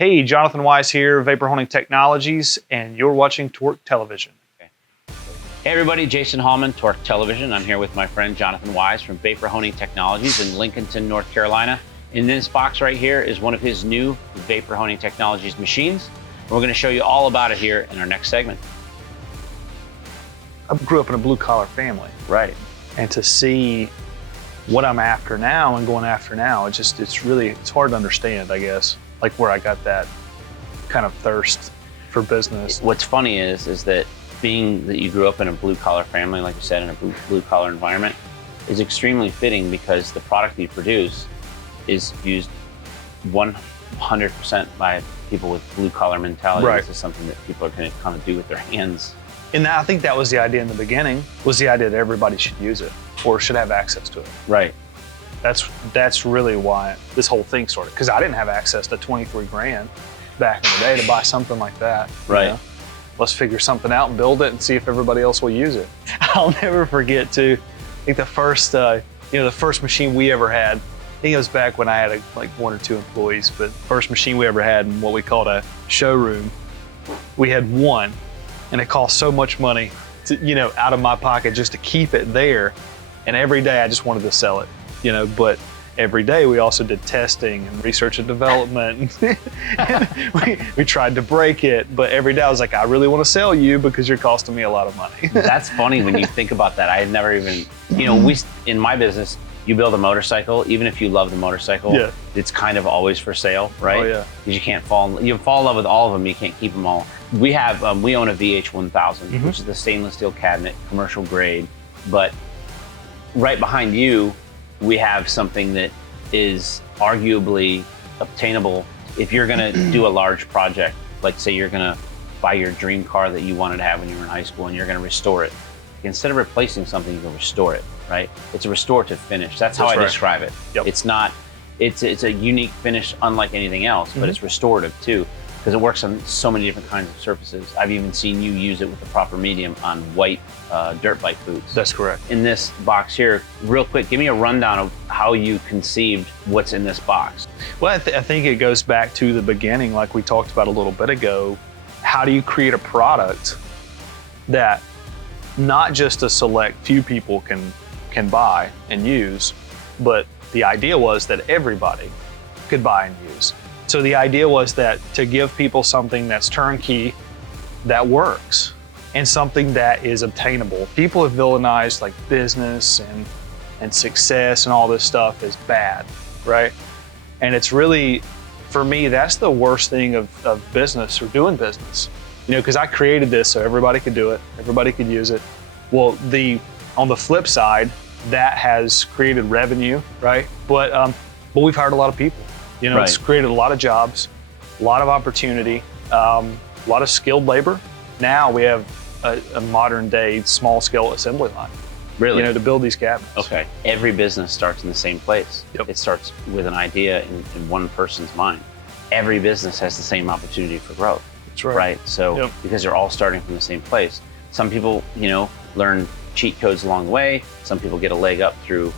Hey, Jonathan Wise here, Vapor Honing Technologies, and you're watching Torque Television. Hey everybody, Jason Hallman, Torque Television. I'm here with my friend Jonathan Wise from Vapor Honing Technologies in Lincolnton, North Carolina. In this box right here is one of his new Vapor Honing Technologies machines. We're going to show you all about it here in our next segment. I grew up in a blue-collar family. Right. And to see what I'm after now and going after now, it's hard to understand, I guess, like where I got that kind of thirst for business. What's funny is that being that you grew up in a blue-collar family, like you said, in a blue-collar environment, is extremely fitting because the product you produce is used 100% by people with blue-collar mentality. Right. This is something that people are going to kind of do with their hands. And I think that was the idea in the beginning, was the idea that everybody should use it or should have access to it. Right. That's really why this whole thing started, because I didn't have access to 23 grand back in the day to buy something like that. Right. You know? Let's figure something out and build it and see if everybody else will use it. I'll never forget too, I think the first machine we ever had, I think it was back when I had like 1 or 2 employees, but first machine we ever had in what we called a showroom, we had one, and it cost so much money to, out of my pocket just to keep it there. And every day I just wanted to sell it, but every day we also did testing and research and development. And we tried to break it, but every day I was like, I really want to sell you because you're costing me a lot of money. That's funny when you think about that. I had never even, in my business, you build a motorcycle, even if you love the motorcycle, yeah, it's kind of always for sale, right? Oh yeah. Because you fall in love with all of them, you can't keep them all. We own a VH1000, which is the stainless steel cabinet, commercial grade, but right behind you, we have something that is arguably obtainable if you're gonna do a large project. Like say you're gonna buy your dream car that you wanted to have when you were in high school and you're gonna restore it. Instead of replacing something, you can restore it, right? It's a restorative finish. That's how I describe it. Yep. It's a unique finish unlike anything else, but it's restorative too, because it works on so many different kinds of surfaces. I've even seen you use it with the proper medium on white dirt bike boots. That's correct. In this box here, real quick, give me a rundown of how you conceived what's in this box. Well, I think it goes back to the beginning, like we talked about a little bit ago. How do you create a product that not just a select few people can buy and use, but the idea was that everybody could buy and use. So the idea was that to give people something that's turnkey, that works, and something that is obtainable. People have villainized like business and success and all this stuff as bad, right? And it's really, for me, that's the worst thing of business or doing business. Because I created this so everybody could do it, everybody could use it. Well, on the flip side, that has created revenue, right? But we've hired a lot of people. Right. It's created a lot of jobs, a lot of opportunity, a lot of skilled labor. Now we have a modern day small scale assembly line. Really? To build these cabinets. Okay. Every business starts in the same place. Yep. It starts with an idea in one person's mind. Every business has the same opportunity for growth. That's right. Right? So because they're all starting from the same place. Some people, learn cheat codes along the way. Some people get a leg up through,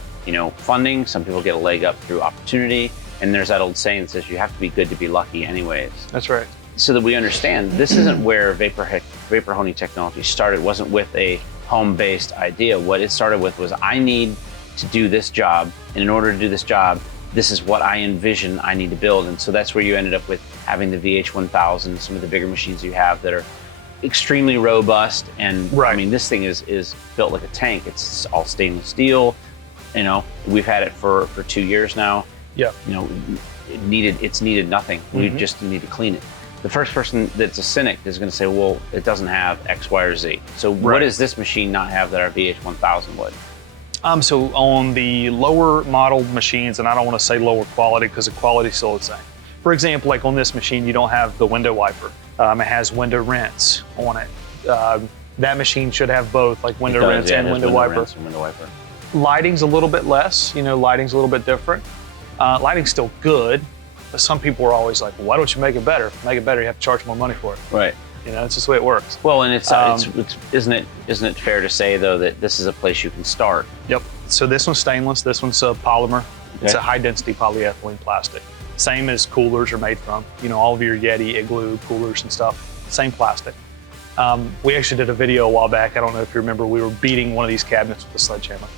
funding. Some people get a leg up through opportunity. And there's that old saying that says you have to be good to be lucky anyways. That's right. So that we understand, this isn't where Vapor Honing Technology started. It wasn't with a home-based idea. What it started with was, I need to do this job. And in order to do this job, this is what I envision I need to build. And so that's where you ended up with having the VH1000, some of the bigger machines you have that are extremely robust. And I mean, this thing is built like a tank. It's all stainless steel. We've had it for 2 years now. Yeah. It's needed nothing. We just need to clean it. The first person that's a cynic is going to say, well, it doesn't have X, Y, or Z. So what does this machine not have that our VH1000 would? So on the lower model machines, and I don't want to say lower quality because the quality is still the same. For example, like on this machine, you don't have the window wiper. It has window rinse on it. That machine should have both, like window rinse and window wiper. Lighting's a little bit less. Lighting's a little bit different. Lighting's still good, but some people are always like, well, why don't you make it better? If you make it better, you have to charge more money for it. Right. It's just the way it works. Well, and isn't it fair to say though that this is a place you can start? Yep. So this one's stainless. This one's a polymer. Okay. It's a high density polyethylene plastic. same as coolers are made from. You know, all of your Yeti, Igloo coolers and stuff, same plastic. We actually did a video a while back. I don't know if you remember, we were beating one of these cabinets with a sledgehammer.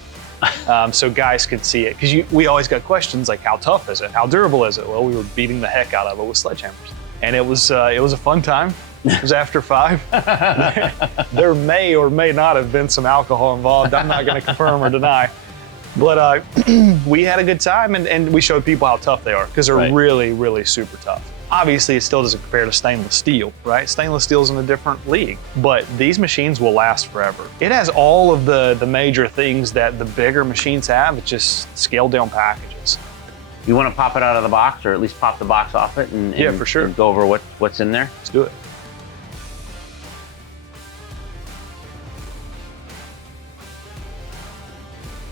So guys could see it, because we always got questions like, how tough is it? How durable is it? Well, we were beating the heck out of it with sledgehammers. And it was a fun time. It was after 5. There may or may not have been some alcohol involved. I'm not going to confirm or deny. But we had a good time, and we showed people how tough they are, because they're really, really super tough. Obviously, it still doesn't compare to stainless steel, right? Stainless steel is in a different league, but these machines will last forever. It has all of the major things that the bigger machines have. It's just scaled down packages. You want to pop it out of the box, or at least pop the box off it, and yeah, for sure, and go over what's in there? Let's do it.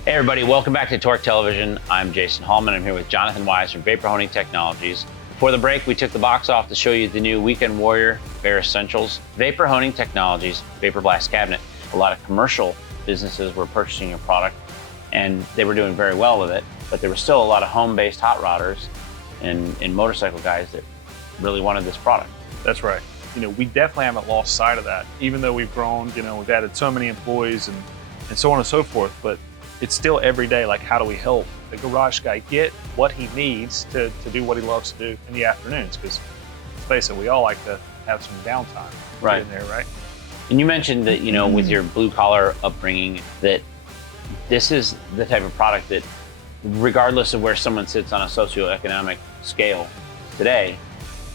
Hey everybody, welcome back to Torque Television. I'm Jason Hallman. I'm here with Jonathan Wise from Vapor Honing Technologies. Before the break, we took the box off to show you the new Weekend Warrior Bare Essentials Vapor Honing Technologies Vapor Blast Cabinet. A lot of commercial businesses were purchasing your product, and they were doing very well with it, but there were still a lot of home-based hot rodders and motorcycle guys that really wanted this product. That's right. You know, we definitely haven't lost sight of that, even though we've grown, you know, we've added so many employees and so on and so forth, but it's still every day, like, how do we help the garage guy get what he needs to do what he loves to do in the afternoons? Because let's face it, we all like to have some downtime in there, right? And you mentioned that, you know, with your blue collar upbringing, that this is the type of product that, regardless of where someone sits on a socioeconomic scale today,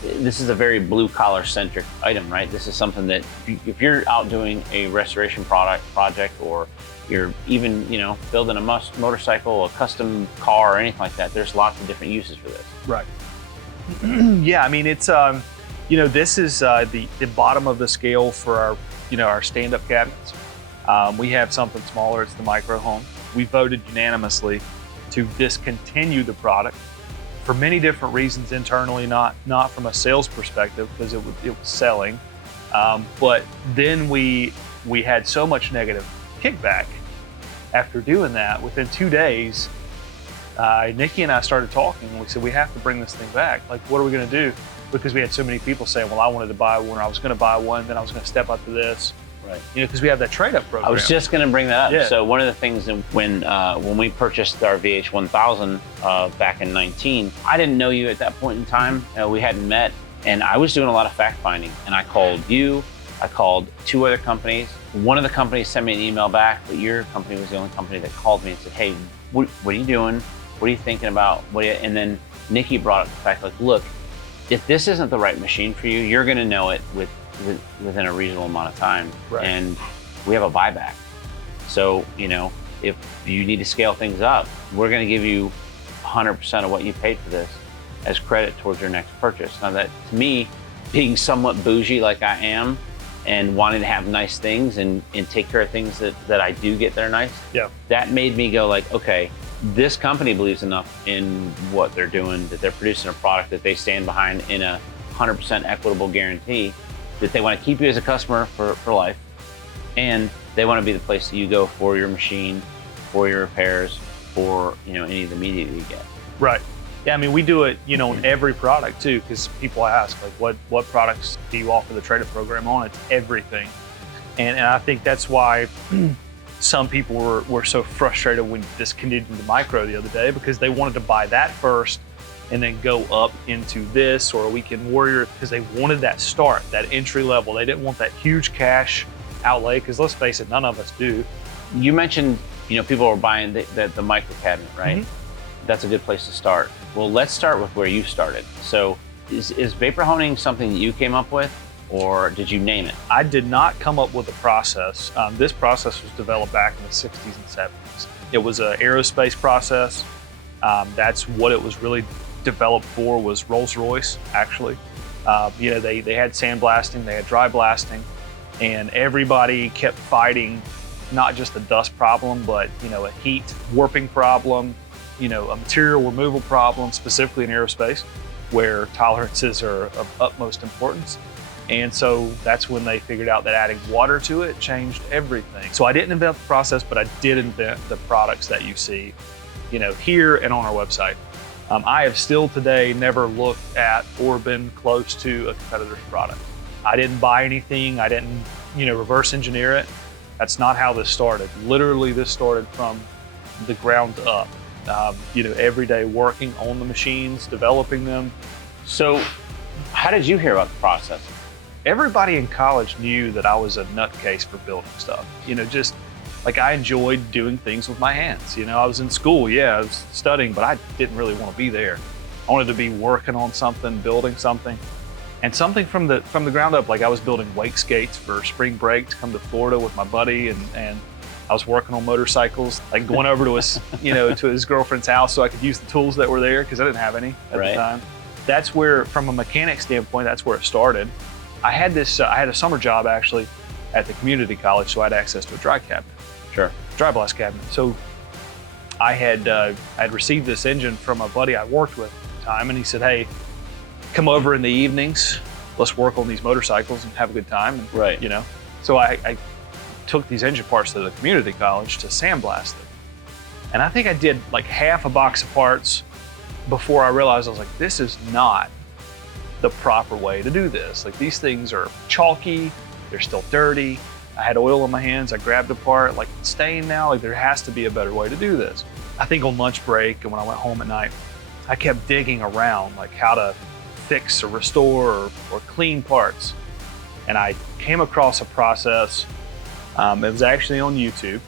this is a very blue collar centric item, right? This is something that if you're out doing a restoration project, or you're even, you know, building a motorcycle, a custom car, or anything like that, there's lots of different uses for this. Right. Yeah, I mean, it's, you know, this is the bottom of the scale for our, you know, our stand-up cabinets. We have something smaller, it's the micro home. We voted unanimously to discontinue the product for many different reasons internally, not from a sales perspective, because it was selling. But then we had so much negative kickback after doing that. Within 2 days, Nikki and I started talking, and we said, we have to bring this thing back. Like, what are we going to do? Because we had so many people saying, well, I wanted to buy one, or I was going to buy one, then I was going to step up to this. Right. You know, because we have that trade-up program. I was just going to bring that up. Yeah. So one of the things when we purchased our VH1000 back in 19, I didn't know you at that point in time. We hadn't met, and I was doing a lot of fact finding. And I called you. I called 2 other companies. One of the companies sent me an email back, but your company was the only company that called me and said, hey, what are you doing? What are you thinking about? And then Nikki brought up the fact, like, look, if this isn't the right machine for you, you're going to know it within a reasonable amount of time. Right. And we have a buyback. So, you know, if you need to scale things up, we're going to give you 100% of what you paid for this as credit towards your next purchase. Now, that, to me, being somewhat bougie like I am, and wanting to have nice things and take care of things that I do get that are nice, that made me go like, okay, this company believes enough in what they're doing, that they're producing a product that they stand behind in a 100% equitable guarantee, that they want to keep you as a customer for life, and they want to be the place that you go for your machine, for your repairs, for, you know, any of the media that you get. Right. Yeah, I mean, we do it, you know, in every product too, because people ask, like, what products do you offer the trade-up program on? It's everything. And I think that's why some people were so frustrated when we discontinued the micro the other day, because they wanted to buy that first and then go up into this or a Weekend Warrior, because they wanted that start, that entry level. They didn't want that huge cash outlay, because let's face it, none of us do. You mentioned, you know, people are buying the micro cabinet, right? Mm-hmm. That's a good place to start. Well, let's start with where you started. So is vapor honing something that you came up with, or did you name it? I did not come up with a process. This process was developed back in the 60s and 70s. It was an aerospace process. That's what it was really developed for, was Rolls-Royce, actually. You know, they had sandblasting, they had dry blasting, and everybody kept fighting not just a dust problem, but, you know, a heat warping problem, you know, a material removal problem, specifically in aerospace, where tolerances are of utmost importance. And so that's when they figured out that adding water to it changed everything. So I didn't invent the process, but I did invent the products that you see, you know, here and on our website. I have still today never looked at or been close to a competitor's product. I didn't buy anything. I didn't, reverse engineer it. That's not how this started. Literally, this started from the ground up. Every day working on the machines, developing them. So how did you hear about the process? Everybody in college knew that I was a nutcase for building stuff. Just like I enjoyed doing things with my hands. I was in school, I was studying, but I didn't really want to be there. I wanted to be working on something, building something, and something from the ground up. Like I was building wake skates for spring break to come to Florida with my buddy, and I was working on motorcycles, like going over to his, to his girlfriend's house so I could use the tools that were there because I didn't have any at the time. That's where, from a mechanic standpoint, that's where it started. I had a summer job actually at the community college, so I had access to a dry cabinet. Sure. Dry blast cabinet. So I had received this engine from a buddy I worked with at the time, and he said, "Hey, come over in the evenings. Let's work on these motorcycles and have a good time." And, right. So I took these engine parts to the community college to sandblast them, and I think I did like half a box of parts before I realized I was like, "This is not the proper way to do this. Like these things are chalky. They're still dirty. I had oil on my hands. I grabbed apart, like it's stained now. Like there has to be a better way to do this." I think on lunch break and when I went home at night, I kept digging around like how to fix or restore or clean parts. And I came across a process. It was actually on YouTube.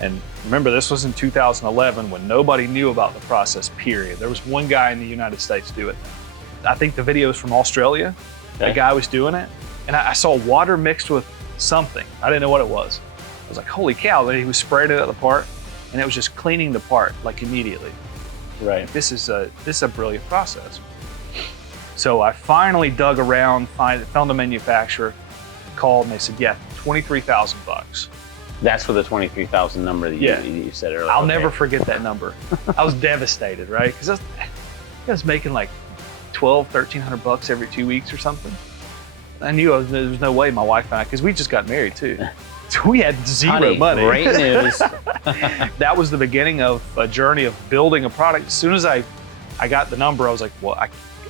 And remember, this was in 2011 when nobody knew about the process, period. There was one guy in the United States do it. I think the video is from Australia. Okay. The guy was doing it. And I saw water mixed with something. I didn't know what it was. I was like, holy cow. And he was spraying it at the part, and it was just cleaning the part like immediately. Right. This is a brilliant process. So I finally dug around, found a manufacturer, called, and they said, yeah, $23,000. That's for the 23,000 number that you said earlier. I'll never forget that number. I was devastated, right? Because I was making like $1,200-1,300 every 2 weeks or something. I knew there was no way my wife and I, because we just got married too. So we had zero money. Great news. That was the beginning of a journey of building a product. As soon as I got the number, I was like, well,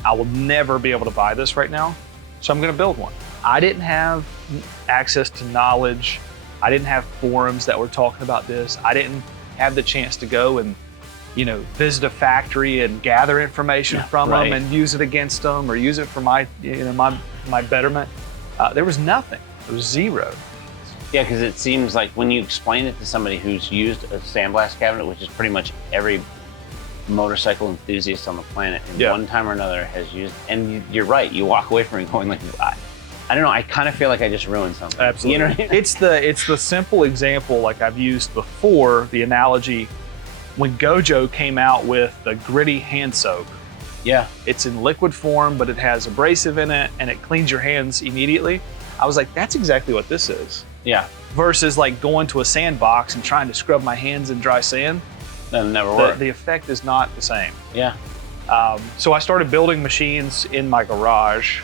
I will never be able to buy this right now, so I'm gonna build one. I didn't have access to knowledge. I didn't have forums that were talking about this. I didn't have the chance to go and visit a factory and gather information from them and use it against them or use it for my betterment. There was nothing. There was zero. Yeah, because it seems like when you explain it to somebody who's used a sandblast cabinet, which is pretty much every motorcycle enthusiast on the planet, in one time or another has used, and you're right, you walk away from it going like, I don't know, I kind of feel like I just ruined something. Absolutely. You know what I mean? It's the simple example like I've used before, the analogy when Gojo came out with the gritty hand soap. Yeah. It's in liquid form, but it has abrasive in it and it cleans your hands immediately. I was like, that's exactly what this is. Yeah. Versus like going to a sandbox and trying to scrub my hands in dry sand. That'll never work. The effect is not the same. Yeah. So I started building machines in my garage.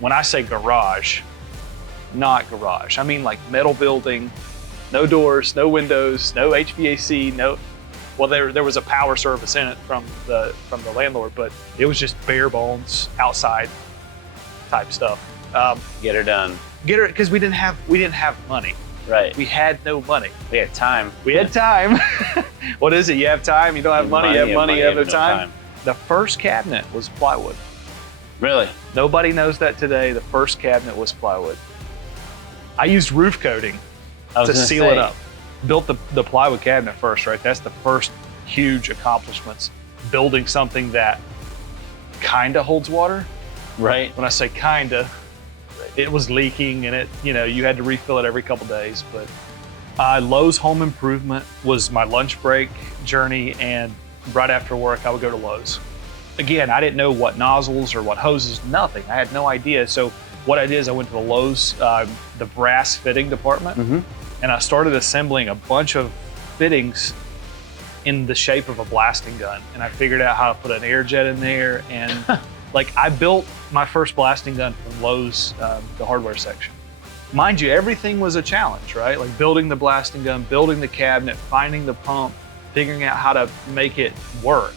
When I say garage, not garage, I mean like metal building, no doors, no windows, no HVAC, well, there was a power service in it from the landlord, but it was just bare bones outside type stuff. Get her done. Because we didn't have money. Right. We had no money. We had time. We had time. What is it? You have time. You don't have money. You have money. You have no time. The first cabinet was plywood. Really? Nobody knows that today. The first cabinet was plywood. I used roof coating to seal it up. Built the plywood cabinet first, right? That's the first huge accomplishments. Building something that kinda holds water. Right. When I say kinda, it was leaking and it, you had to refill it every couple days. But Lowe's Home Improvement was my lunch break journey, and right after work, I would go to Lowe's. Again, I didn't know what nozzles or what hoses, nothing. I had no idea. So what I did is I went to the Lowe's, the brass fitting department, and I started assembling a bunch of fittings in the shape of a blasting gun. And I figured out how to put an air jet in there. And like I built my first blasting gun from Lowe's, the hardware section. Mind you, everything was a challenge, right? Like building the blasting gun, building the cabinet, finding the pump, figuring out how to make it work.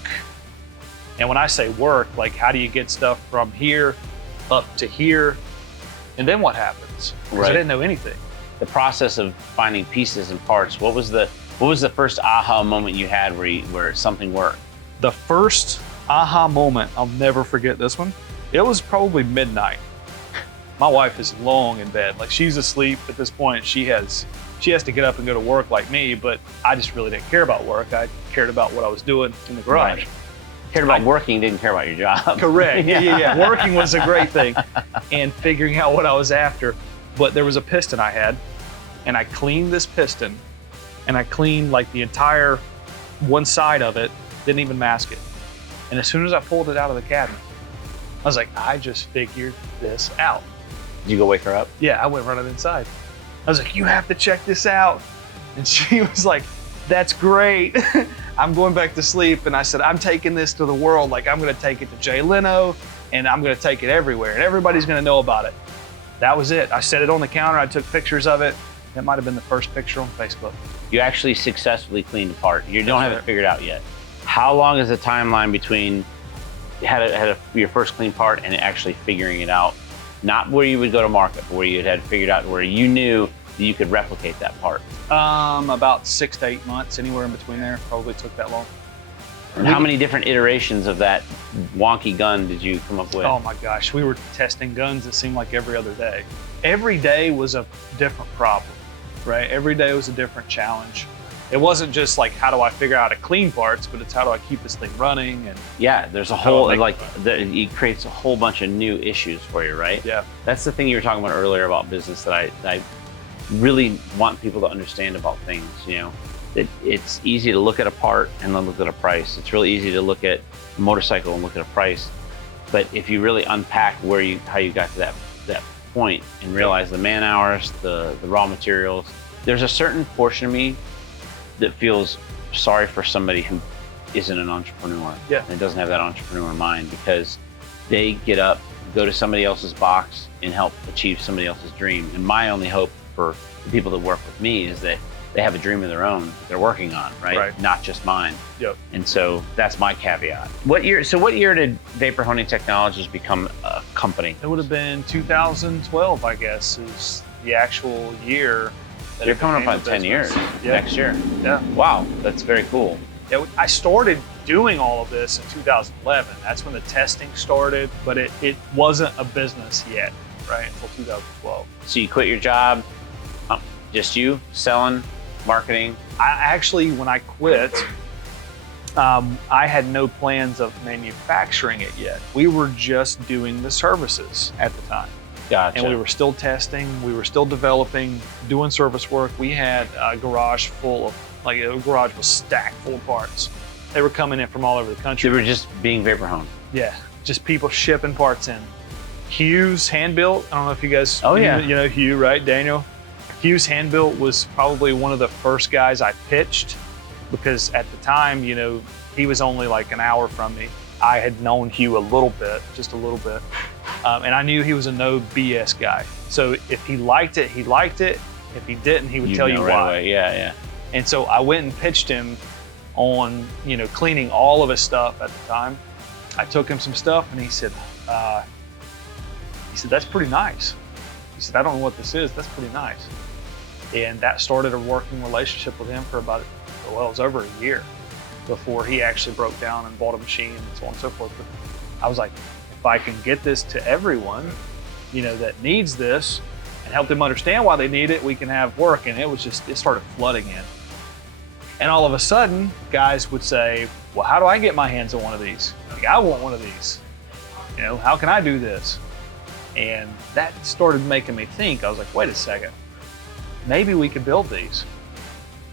And when I say work, like how do you get stuff from here up to here? And then what happens? Because I didn't know anything. The process of finding pieces and parts, what was the first aha moment you had where something worked? The first aha moment, I'll never forget this one. It was probably midnight. My wife is long in bed. Like she's asleep at this point. She has to get up and go to work like me, but I just really didn't care about work. I cared about what I was doing in the garage. Right. Cared about working, didn't care about your job. Correct. Yeah. Working was a great thing and figuring out what I was after. But there was a piston I had, and I cleaned this piston, and I cleaned like the entire one side of it, didn't even mask it. And as soon as I pulled it out of the cabinet, I was like, I just figured this out. Did you go wake her up? Yeah, I went running inside. I was like, you have to check this out. And she was like, that's great. I'm going back to sleep. And I said, I'm taking this to the world. Like I'm gonna take it to Jay Leno and I'm gonna take it everywhere and everybody's gonna know about it. That was it. I set it on the counter. I took pictures of it. That might've been the first picture on Facebook. You actually successfully cleaned a part. You don't have it figured out yet. How long is the timeline between your first clean part and actually figuring it out? Not where you would go to market, but where you had figured out where you knew that you could replicate that part. About 6 to 8 months, anywhere in between there. Probably took that long. And how many different iterations of that wonky gun did you come up with? Oh my gosh, we were testing guns, it seemed like every other day. Every day was a different problem, right? Every day was a different challenge. It wasn't just like, how do I figure out how to clean parts, but it's how do I keep this thing running? And yeah, there's a whole, it creates a whole bunch of new issues for you, right? Yeah. That's the thing you were talking about earlier about business that I really want people to understand about things, you know? That it's easy to look at a part and then look at a price. It's really easy to look at a motorcycle and look at a price. But if you really unpack how you got to that point and realize the man hours, the raw materials, there's a certain portion of me that feels sorry for somebody who isn't an entrepreneur and doesn't have that entrepreneur mind, because they get up, go to somebody else's box and help achieve somebody else's dream. And my only hope for the people that work with me is that they have a dream of their own that they're working on, right? Not just mine. Yep. And so that's my caveat. What year did Vapor Honing Technologies become a company? It would have been 2012, I guess, is the actual year. You're coming up on 10 years next year. Yeah. Wow, that's very cool. Yeah, I started doing all of this in 2011. That's when the testing started, but it wasn't a business yet, right, until 2012. So you quit your job, just you selling, marketing? I actually, when I quit, I had no plans of manufacturing it yet. We were just doing the services at the time. Gotcha. And we were still testing, we were still developing, doing service work. We had a garage full of, like the garage was stacked full of parts. They were coming in from all over the country. They were just being vapor honed. Yeah, just people shipping parts in. Hugh's Hand Built, I don't know if you guys, you know Hugh, right, Daniel? Hugh's Hand Built was probably one of the first guys I pitched, because at the time, you know, he was only like an hour from me. I had known Hugh a little bit, just a little bit. And I knew he was a no BS guy. So if he liked it, he liked it. If he didn't, he would tell you right why. Away. Yeah. And so I went and pitched him on, you know, cleaning all of his stuff at the time. I took him some stuff and he said, that's pretty nice. He said, I don't know what this is, that's pretty nice. And that started a working relationship with him for about, well, it was over a year before he actually broke down and bought a machine and so on and so forth. But I was like, if I can get this to everyone, you know, that needs this and help them understand why they need it, we can have work. And it started flooding in. And all of a sudden, guys would say, well, how do I get my hands on one of these? Like, I want one of these. You know, how can I do this? And that started making me think. I was like, wait a second, maybe we could build these.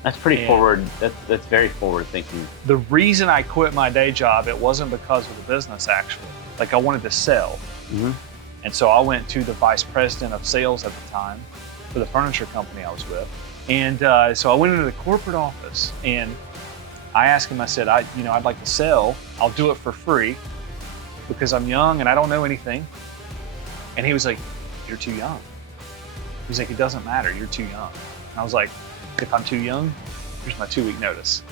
That's pretty forward. That's very forward thinking. The reason I quit my day job, it wasn't because of the business actually. Like I wanted to sell. Mm-hmm. And so I went to the vice president of sales at the time for the furniture company I was with. And so I went into the corporate office and I asked him, I said, I'd like to sell. I'll do it for free because I'm young and I don't know anything. And he was like, you're too young. He's like, it doesn't matter, you're too young. And I was like, if I'm too young, here's my 2-week notice.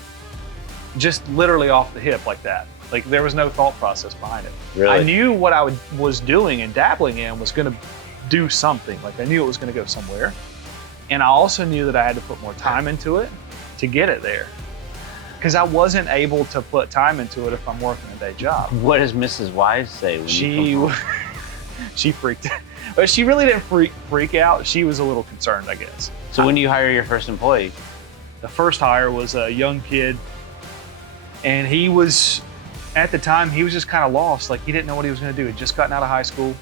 Just literally off the hip like that. Like there was no thought process behind it. Really? I knew what I was doing and dabbling in was going to do something. Like I knew it was going to go somewhere. And I also knew that I had to put more time into it to get it there. Because I wasn't able to put time into it if I'm working a day job. What does Mrs. Wise say when you come home? She freaked out. But she really didn't freak out. She was a little concerned, I guess. So when do you hire your first employee? The first hire was a young kid. And he was, at the time, he was just kind of lost. Like he didn't know what he was going to do. He'd just gotten out of high school.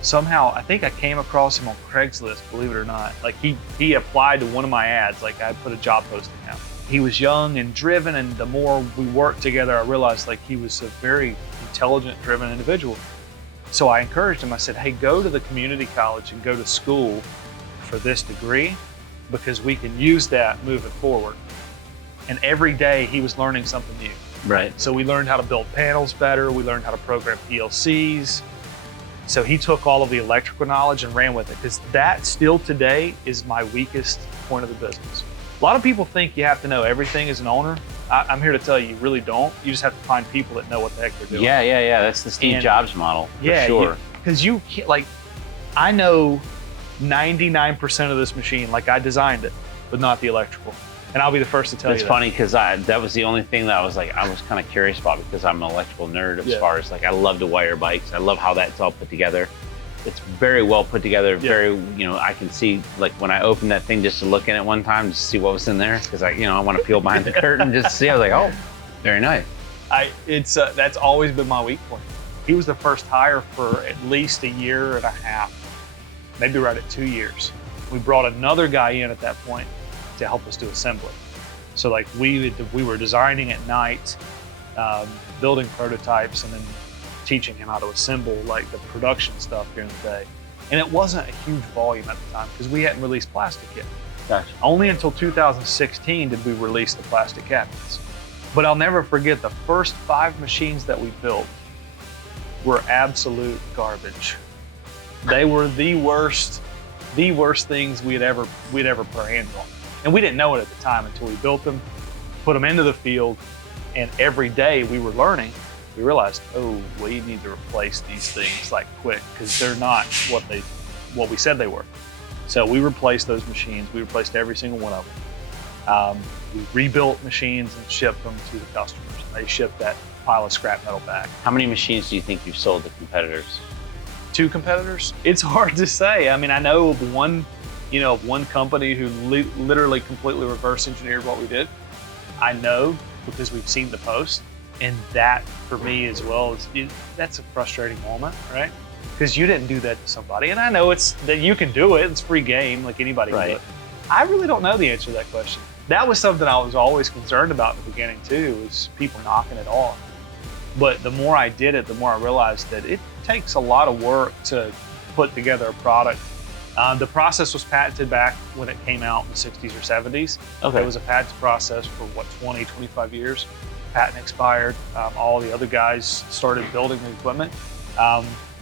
Somehow, I think I came across him on Craigslist, believe it or not. Like he applied to one of my ads. Like I put a job posting out. He was young and driven, and the more we worked together, I realized like he was a very intelligent, driven individual. So I encouraged him. I said, hey, go to the community college and go to school for this degree because we can use that moving forward. And every day he was learning something new. Right. So we learned how to build panels better. We learned how to program PLCs. So he took all of the electrical knowledge and ran with it because that still today is my weakest point of the business. A lot of people think you have to know everything as an owner. I'm here to tell you, you really don't. You just have to find people that know what the heck they're doing. Yeah. That's the Steve Jobs model, for sure. Because you can't, like, I know 99% of this machine, like I designed it, but not the electrical. And I'll be the first to tell you that. It's funny because that was the only thing that I was kind of curious about because I'm an electrical nerd as far as like, I love to wire bikes. I love how that's all put together. It's very well put together. Very, I can see like when I opened that thing just to look in it one time, just to see what was in there. Cause I want to peel behind the curtain just to see. I was like, oh, very nice. That's always been my weak point. He was the first hire for at least a year and a half, maybe right at 2 years. We brought another guy in at that point to help us do assembly. So like we were designing at night, building prototypes, and then teaching him how to assemble like the production stuff during the day. And it wasn't a huge volume at the time because we hadn't released plastic yet. Gotcha. Only until 2016 did we release the plastic cabinets. But I'll never forget the first 5 machines that we built were absolute garbage. They were the worst things we'd ever put our hands on. And we didn't know it at the time until we built them, put them into the field, and every day we were learning, we realized, oh, we need to replace these things like quick because they're not what we said they were. So we replaced those machines. We replaced every single one of them. We rebuilt machines and shipped them to the customers. They shipped that pile of scrap metal back. How many machines do you think you've sold to competitors? 2 competitors? It's hard to say. I mean, I know of one company who literally completely reverse engineered what we did. I know because we've seen the post. And that, for me as well, that's a frustrating moment, right? Because you didn't do that to somebody. And I know that you can do it. It's free game, like anybody can do it. I really don't know the answer to that question. That was something I was always concerned about in the beginning too, was people knocking it off. But the more I did it, the more I realized that it takes a lot of work to put together a product. The process was patented back when it came out in the 60s or 70s. Okay. It was a patented process for 20, 25 years. Patent expired. All the other guys started building the equipment.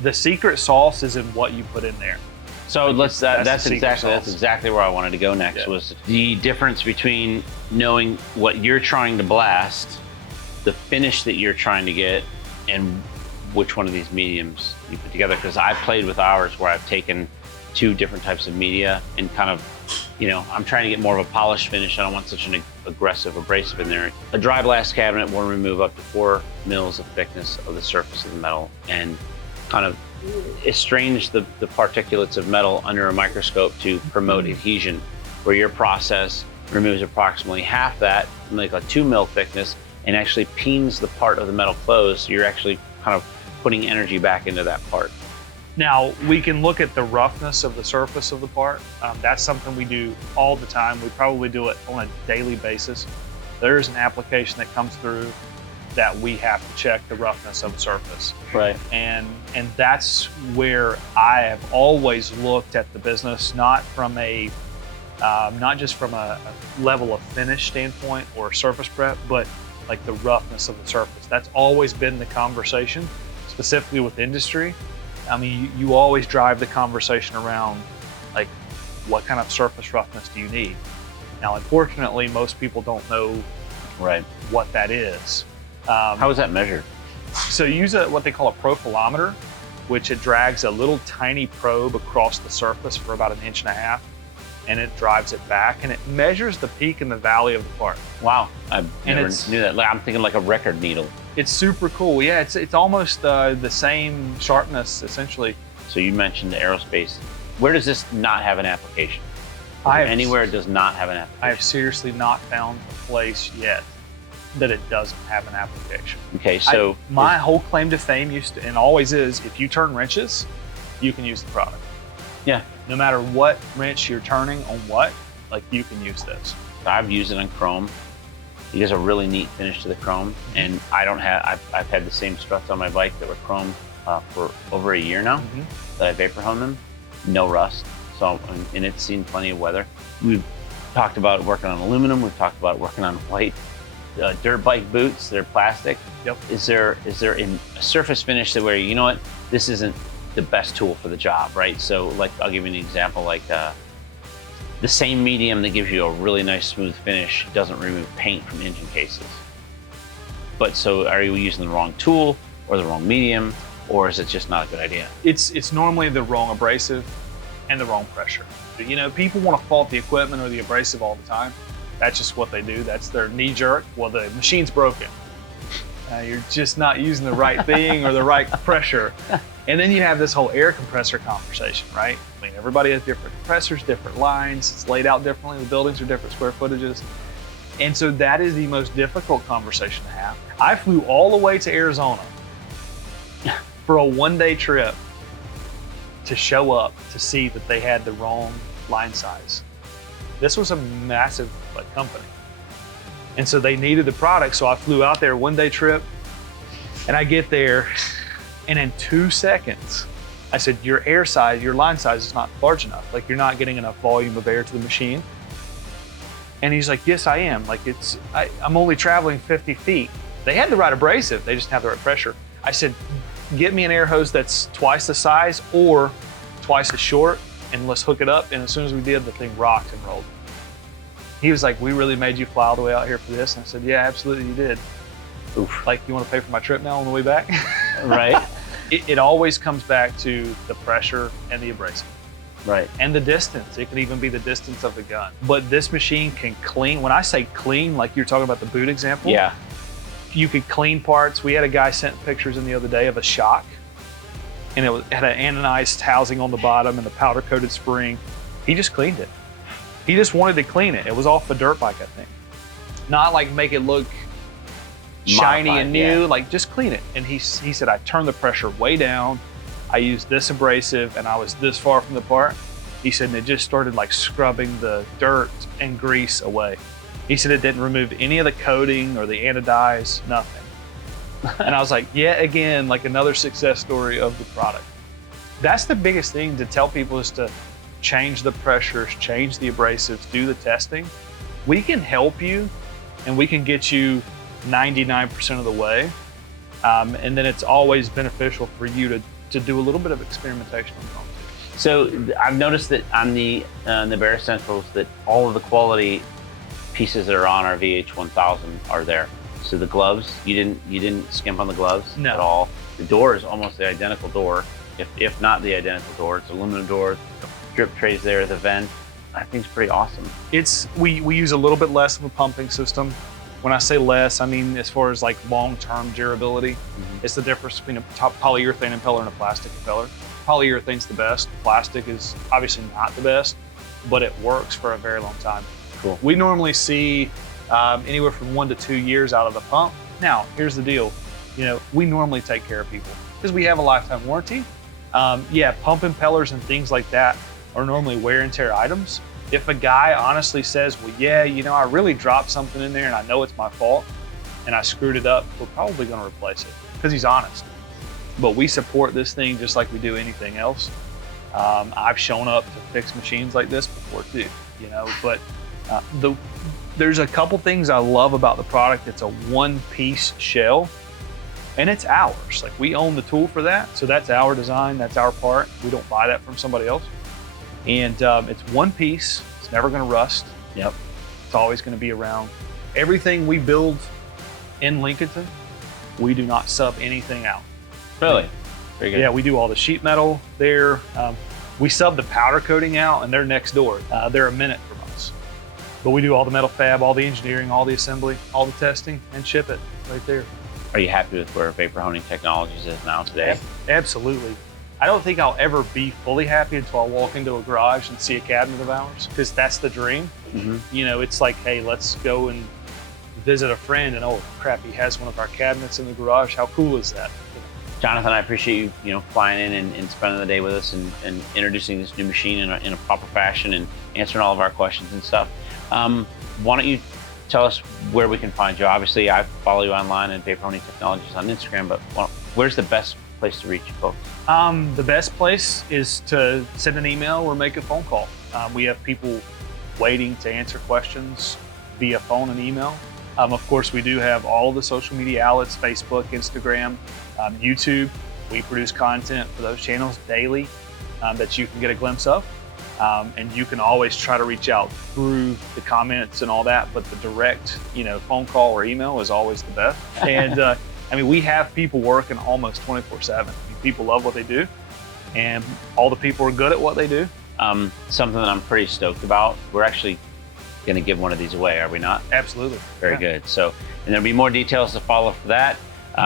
The secret sauce is in what you put in there. So that's exactly where I wanted to go next. Was the difference between knowing what you're trying to blast, the finish that you're trying to get, and which one of these mediums you put together. Because I've played with ours where I've taken 2 different types of media and kind of, I'm trying to get more of a polished finish. I don't want such an aggressive abrasive in there. A dry blast cabinet will remove up to 4 mils of thickness of the surface of the metal and kind of estrange the particulates of metal under a microscope to promote adhesion, where your process removes approximately half that, like a 2 mil thickness, and actually peens the part of the metal closed. So you're actually kind of putting energy back into that part. Now, we can look at the roughness of the surface of the part. That's something we do all the time. We probably do it on a daily basis. There's an application that comes through that we have to check the roughness of the surface. Right. And that's where I have always looked at the business, not just from a level of finish standpoint or surface prep, but like the roughness of the surface. That's always been the conversation, specifically with industry. I mean, you always drive the conversation around, like, what kind of surface roughness do you need? Now, unfortunately, most people don't know what that is. How is that measured? So you use what they call a profilometer, which it drags a little tiny probe across the surface for about 1.5 inches, and it drives it back, and it measures the peak and the valley of the part. Wow, I never knew that. I'm thinking like a record needle. It's super cool. Yeah, it's almost the same sharpness, essentially. So you mentioned the aerospace. Where does this not have an application? Anywhere it does not have an application? I have seriously not found a place yet that it doesn't have an application. Okay, so my whole claim to fame and always is, if you turn wrenches, you can use the product. Yeah. No matter what wrench you're turning on what, like, you can use this. I've used it on chrome. It gives a really neat finish to the chrome, and I've had the same struts on my bike that were chrome for over a year now that I vapor hone them. No rust. So, and it's seen plenty of weather. We've talked about working on aluminum. We've talked about working on white dirt bike boots. They're plastic. Yep. Is there a surface finish that where, you know what, this isn't the best tool for the job, right? So, like, I'll give you an example. Like the same medium that gives you a really nice smooth finish doesn't remove paint from engine cases. But so, are you using the wrong tool or the wrong medium, or is it just not a good idea? It's normally the wrong abrasive and the wrong pressure. You know, people want to fault the equipment or the abrasive all the time. That's just what they do. That's their knee jerk. Well, the machine's broken. You're just not using the right thing or the right pressure. And then you have this whole air compressor conversation, right? I mean, everybody has different compressors, different lines. It's laid out differently. The buildings are different square footages. And so that is the most difficult conversation to have. I flew all the way to Arizona for a 1-day trip to show up to see that they had the wrong line size. This was a massive company. And so they needed the product. So I flew out there, 1-day trip, and I get there, and in 2 seconds, I said, your line size is not large enough. Like, you're not getting enough volume of air to the machine. And he's like, yes, I am. Like, I'm only traveling 50 feet. They had the right abrasive, they just didn't have the right pressure. I said, get me an air hose that's twice the size or twice as short, and let's hook it up. And as soon as we did, the thing rocked and rolled. He was like, we really made you fly all the way out here for this? And I said, yeah, absolutely you did. Oof. Like, you want to pay for my trip now on the way back? Right. It always comes back to the pressure and the abrasive. Right. And the distance. It can even be the distance of the gun. But this machine can clean. When I say clean, like you're talking about the boot example. Yeah. You could clean parts. We had a guy sent pictures in the other day of a shock, and it had an anodized housing on the bottom and the powder coated spring. He just cleaned it. He just wanted to clean it. It was off a dirt bike, I think. Not like make it look shiny and new, like just clean it. And he said, I turned the pressure way down. I used this abrasive and I was this far from the part. He said, and it just started like scrubbing the dirt and grease away. He said it didn't remove any of the coating or the anodize, nothing. And I was like, yeah, again, like another success story of the product. That's the biggest thing to tell people, is to change the pressures, change the abrasives, do the testing. We can help you and we can get you 99% of the way. And then it's always beneficial for you to do a little bit of experimentation on your own too. So I've noticed that on the Bear Essentials that all of the quality pieces that are on our VH1000 are there. So the gloves, you didn't skimp on the gloves at all. The door is almost the identical door, if not the identical door. It's aluminum door, drip trays there, the vent. I think it's pretty awesome. We use a little bit less of a pumping system. When I say less, I mean as far as like long-term durability. It's the difference between a polyurethane impeller and a plastic impeller. Polyurethane's the best. Plastic is obviously not the best, but it works for a very long time. Cool. We normally see anywhere from 1 to 2 years out of the pump. Now, here's the deal. You know, we normally take care of people because we have a lifetime warranty. Yeah, pump impellers and things like that are normally wear and tear items. If a guy honestly says, well, yeah, you know, I really dropped something in there and I know it's my fault and I screwed it up, we're probably going to replace it because he's honest. But we support this thing just like we do anything else. I've shown up to fix machines like this before too, you know, but there's a couple things I love about the product. It's a one-piece shell and it's ours. Like, we own the tool for that. So that's our design, that's our part. We don't buy that from somebody else. And it's one piece, it's never gonna rust. Yep. It's always gonna be around. Everything we build in Lincolnton We do not sub anything out. Really? Very good. Yeah, we do all the sheet metal there. We sub the powder coating out, and they're next door. They're a minute from us. But we do all the metal fab, all the engineering, all the assembly, all the testing, and ship it right there. Are you happy with where Vapor Honing Technologies is now today? Absolutely. I don't think I'll ever be fully happy until I walk into a garage and see a cabinet of ours, because that's the dream. You know, it's like, hey, let's go and visit a friend, and oh crap, he has one of our cabinets in the garage. How cool is that? Jonathan, I appreciate you, flying in and spending the day with us and introducing this new machine in a proper fashion and answering all of our questions and stuff. Why don't you tell us where we can find you? Obviously, I follow you online at Vapor Honing Technologies on Instagram, but where's the best place to reach you folks? The best place is to send an email or make a phone call. We have people waiting to answer questions via phone and email. Of course, we do have all of the social media outlets, Facebook, Instagram, YouTube. We produce content for those channels daily that you can get a glimpse of. And you can always try to reach out through the comments and all that, but the direct, phone call or email is always the best. And I mean, we have people working almost 24/7. People love what they do, and all the people are good at what they do. Something that I'm pretty stoked about, we're actually going to give one of these away, are we not? Absolutely. Very good. So, and there'll be more details to follow for that.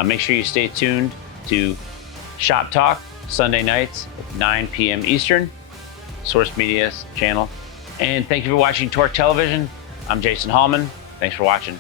Make sure you stay tuned to Shop Talk Sunday nights at 9 p.m. Eastern, Source Media's channel. And thank you for watching Torque Television. I'm Jason Hallman. Thanks for watching.